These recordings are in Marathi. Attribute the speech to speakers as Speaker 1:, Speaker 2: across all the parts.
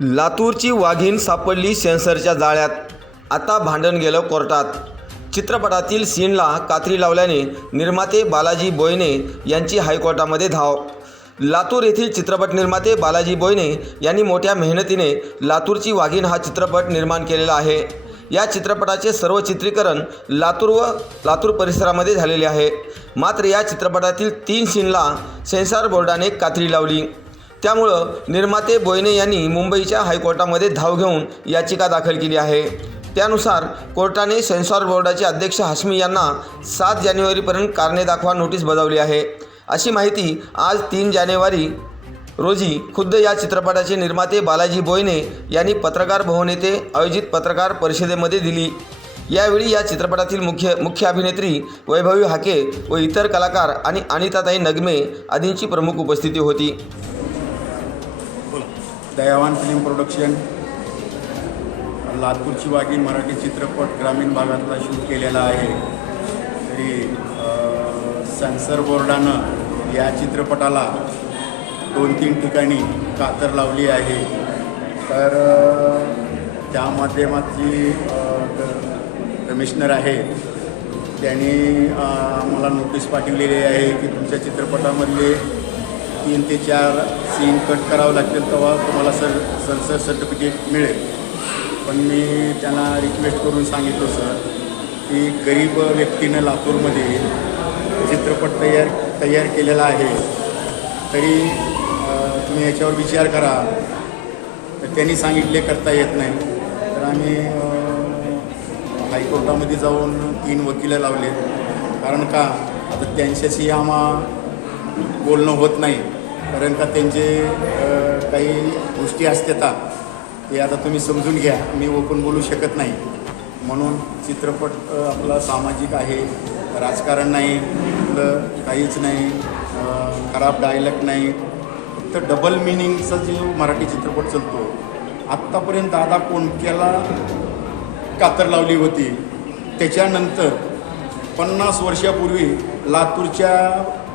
Speaker 1: लातूरची वाघीण सापडली सेन्सरच्या जाळ्यात. आता भांडण गेलं कोर्टात. चित्रपटातील सीनला कात्री लावल्याने निर्माते बालाजी बोयने यांची हायकोर्टामध्ये धाव. लातूर येथील चित्रपट निर्माते बालाजी बोयने यांनी मोठ्या मेहनतीने लातूरची वाघीण हा चित्रपट निर्माण केलेला आहे. या चित्रपटाचे सर्व चित्रीकरण लातूर व लातूर परिसरामध्ये झालेले आहे. मात्र या चित्रपटातील तीन सीनला सेन्सॉर बोर्डाने कात्री लावली. त्यामुळं निर्माते बोयने यांनी मुंबईच्या हायकोर्टामध्ये धाव घेऊन याचिका दाखल केली आहे. त्यानुसार कोर्टाने सेन्सॉर बोर्डाचे अध्यक्ष हाशमी यांना सात जानेवारीपर्यंत कारणे दाखवा नोटीस बजावली आहे. अशी माहिती आज तीन जानेवारी रोजी खुद्द या चित्रपटाचे निर्माते बालाजी बोयने यांनी पत्रकार भवन येथे आयोजित पत्रकार परिषदेमध्ये दिली. यावेळी या चित्रपटातील मुख्य मुख्य अभिनेत्री वैभवी हाके व इतर कलाकार आणि अनिताताई नगमे आदींची प्रमुख उपस्थिती होती.
Speaker 2: दयावान फिल्म प्रोडक्शन लातूरची वाघीण मराठी चित्रपट ग्रामीण भागातला शूट केलेला आहे. तरी सेन्सर बोर्डानं या चित्रपटाला दोन तीन ठिकाणी कातर लावली आहे. तर त्या माध्यमातली क- कमिशनर आहे. त्यांनी मला नोटीस पाठवलेली आहे की तुमच्या चित्रपटामधले तीन ते चार सीन कट करावं लागतील तेव्हा तुम्हाला सर सर सर्टिफिकेट मिळेल. पण मी त्यांना रिक्वेस्ट करून सांगितलं सर की गरीब व्यक्तीनं लातूरमध्ये चित्रपट तयार तयार केलेला आहे. तरी तुम्ही याच्यावर विचार करा. तर त्यांनी सांगितले करता येत नाही. तर आम्ही हायकोर्टामध्ये जाऊन तीन वकील लावले. कारण का? आता त्यांच्याशी आम्हा बोलणं होत नाही. कारण का त्यांचे काही गोष्टी असतात ते आता तुम्ही समजून घ्या. मी ओपन बोलू शकत नाही. म्हणून चित्रपट आपला सामाजिक आहे. राजकारण नाही. आपलं काहीच नाही. खराब डायलॉग नाही. फक्त डबल मिनिंगचा जो मराठी चित्रपट चालतो आत्तापर्यंत दादा कोणत्याला कातर लावली होती? त्याच्यानंतर पन्नास वर्षापूर्वी लातूरच्या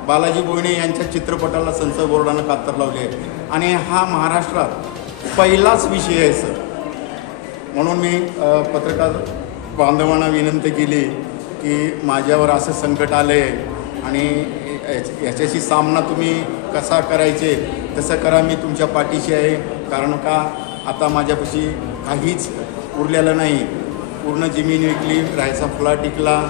Speaker 2: बालाजी बोईणे यांच्या चित्रपटाला संसद बोर्डानं कातर लावली आहे. आणि हा महाराष्ट्रात पहिलाच विषय आहे सर. म्हणून मी पत्रकार बांधवांना विनंती केली की माझ्यावर असं संकट आलं आहे आणि याच्याशी सामना तुम्ही कसा करायचे तसं करा मी तुमच्या पाठीशी आहे. कारण का आता माझ्यापाशी काहीच उरलेलं नाही. पूर्ण जमीन विकली राहायचा फुला टिकला.